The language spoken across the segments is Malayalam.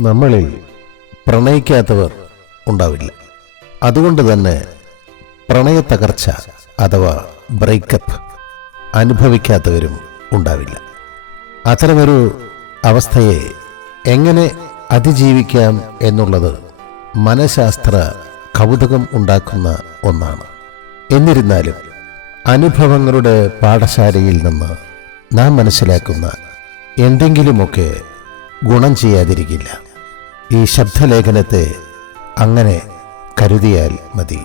നമ്മളിൽ പ്രണയിക്കാത്തവർ ഉണ്ടാവില്ല. അതുകൊണ്ട് തന്നെ പ്രണയ തകർച്ച അഥവാ ബ്രേക്കപ്പ് അനുഭവിക്കാത്തവരും ഉണ്ടാവില്ല. അത്തരമൊരു അവസ്ഥയെ എങ്ങനെ അതിജീവിക്കാം എന്നുള്ളത് മനഃശാസ്ത്ര കൗതുകം ഉണ്ടാക്കുന്ന ഒന്നാണ്. എന്നിരുന്നാലും അനുഭവങ്ങളുടെ പാഠശാലയിൽ നിന്ന് നാം മനസ്സിലാക്കുന്ന എന്തെങ്കിലുമൊക്കെ ഗുണം ചെയ്യാതിരിക്കില്ല. ഈ ശബ്ദലേഖനത്തെ അങ്ങനെ കരുതിയാൽ മതി.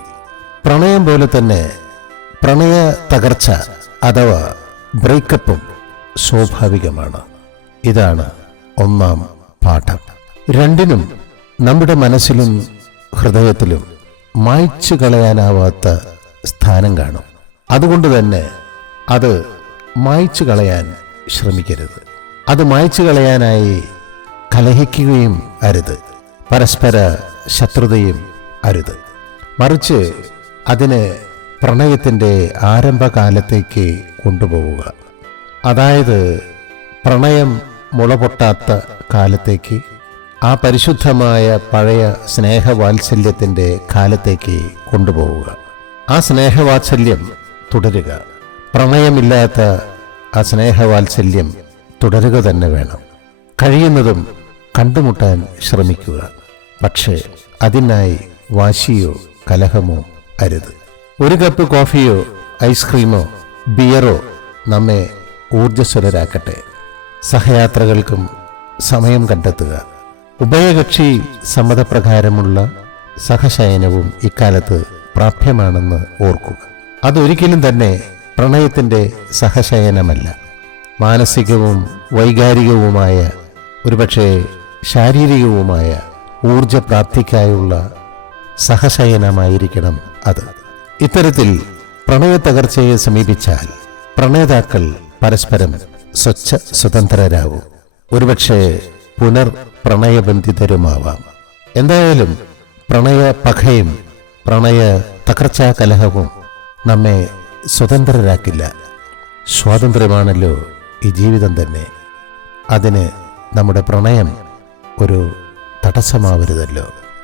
പ്രണയം പോലെ തന്നെ പ്രണയ തകർച്ച അഥവാ ബ്രേക്കപ്പും സ്വാഭാവികമാണ്. ഇതാണ് ഒന്നാം പാഠം. രണ്ടിനും നമ്മുടെ മനസ്സിലും ഹൃദയത്തിലും മായ്ച്ചു കളയാനാവാത്ത സ്ഥാനം കാണും. അതുകൊണ്ട് തന്നെ അത് മായ്ച്ചു കളയാൻ ശ്രമിക്കരുത്. അത് മായ്ച്ചു കളയാനായി കലഹിക്കുകയും അരുത്. പരസ്പര ശത്രുതയും അരുത്. മറിച്ച് അതിന് പ്രണയത്തിന്റെ ആരംഭകാലത്തേക്ക് കൊണ്ടുപോവുക. അതായത് പ്രണയം മുളപൊട്ടാത്ത കാലത്തേക്ക് ആ പരിശുദ്ധമായ പഴയ സ്നേഹവാത്സല്യത്തിന്റെ കാലത്തേക്ക് കൊണ്ടുപോവുക. ആ സ്നേഹവാത്സല്യം തുടരുക. പ്രണയമില്ലാത്ത ആ സ്നേഹവാത്സല്യം തുടരുക തന്നെ വേണം. കഴിയുന്നതും കണ്ടുമുട്ടാൻ ശ്രമിക്കുക. പക്ഷേ അതിനായി വാശിയോ കലഹമോ അരുത്. ഒരു കപ്പ് കോഫിയോ ഐസ്ക്രീമോ ബിയറോ നമ്മെ ഊർജസ്വലരാക്കട്ടെ. സഹയാത്രകൾക്കും സമയം കണ്ടെത്തുക. ഉഭയകക്ഷി സമ്മതപ്രകാരമുള്ള സഹശയനവും ഇക്കാലത്ത് പ്രാപ്യമാണെന്ന് ഓർക്കുക. അതൊരിക്കലും തന്നെ പ്രണയത്തിന്റെ സഹശയനമല്ല. മാനസികവും വൈകാരികവുമായ ഒരുപക്ഷെ ശാരീരികവുമായ ഊർജപ്രാപ്തിക്കായുള്ള സഹശയനമായിരിക്കണം അത്. ഇത്തരത്തിൽ പ്രണയത്തകർച്ചയെ സമീപിച്ചാൽ പ്രണേതാക്കൾ പരസ്പരം സ്വച്ഛ സ്വതന്ത്രരാകും ഒരുപക്ഷെ പുനർ പ്രണയബന്ധിതരുമാവാം എന്തായാലും പ്രണയ പഖയും പ്രണയ തകർച്ചാ കലഹവും നമ്മെ സ്വതന്ത്രരാക്കില്ല. സ്വാതന്ത്ര്യമാണല്ലോ ഈ ജീവിതം തന്നെ. അതിന് നമ്മുടെ പ്രണയം ഒരു തടസ്സമാവരുതല്ലോ.